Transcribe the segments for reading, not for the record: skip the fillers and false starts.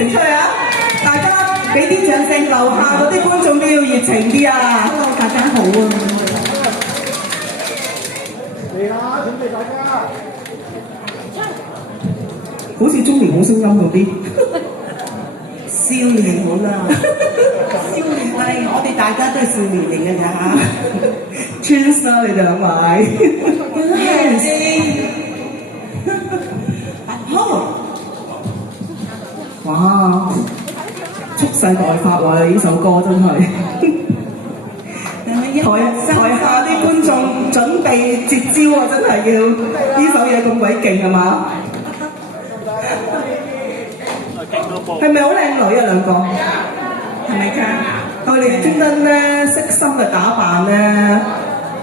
情出去啊！大家俾啲掌聲，樓下嗰啲觀眾都要熱情啲啊 ！Hello， 大家好啊！嚟啦，準備大家。好似中年好聲音嗰啲。少年好啦，少年我哋大家都係少年嚟嘅咋 Cheers 啦，你哋兩位。好，哇！蓄勢待發喎，呢首歌真係。台下啲觀眾準備接招啊！真係要呢首嘢咁鬼勁係嘛？係咪好靚女啊兩個？係咪㗎？佢哋專登咧悉心嘅打扮咧，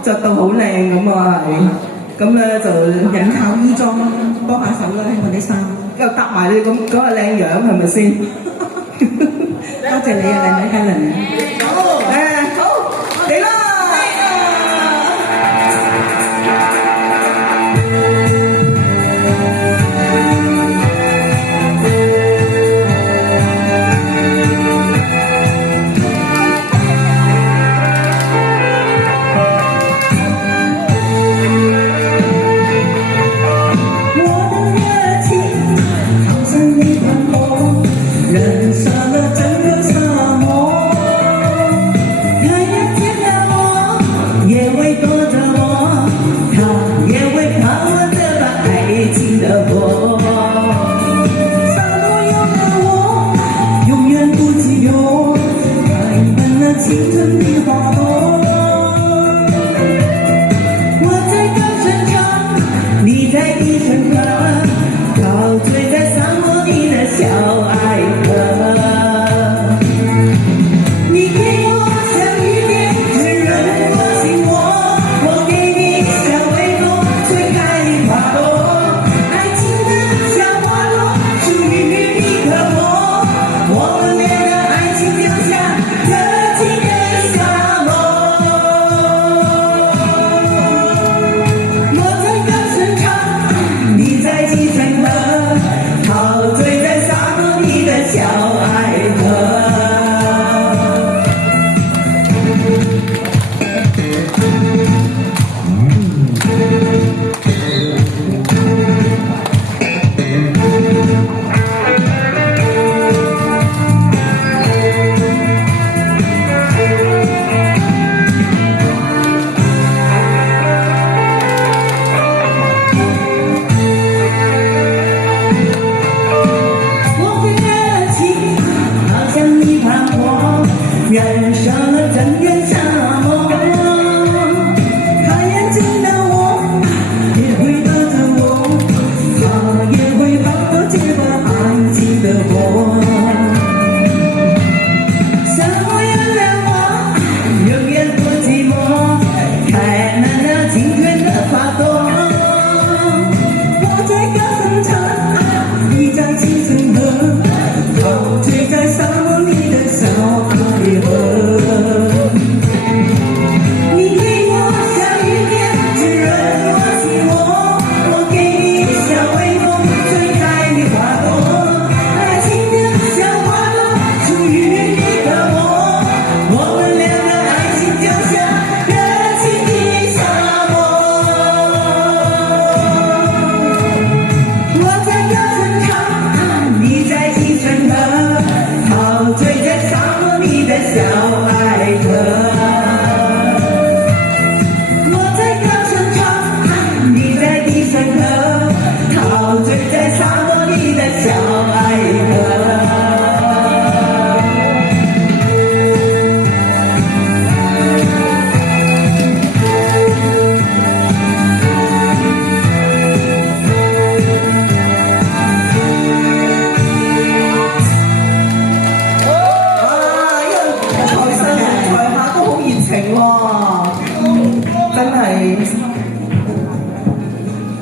着到好靚咁啊！咁咧就人靠衣裝幫下手啦，希望啲衫又搭埋你咁個靚樣係咪先？多謝你啊，靚女 Helen。好，好嚟啦！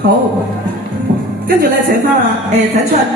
好，跟住咧請翻請出。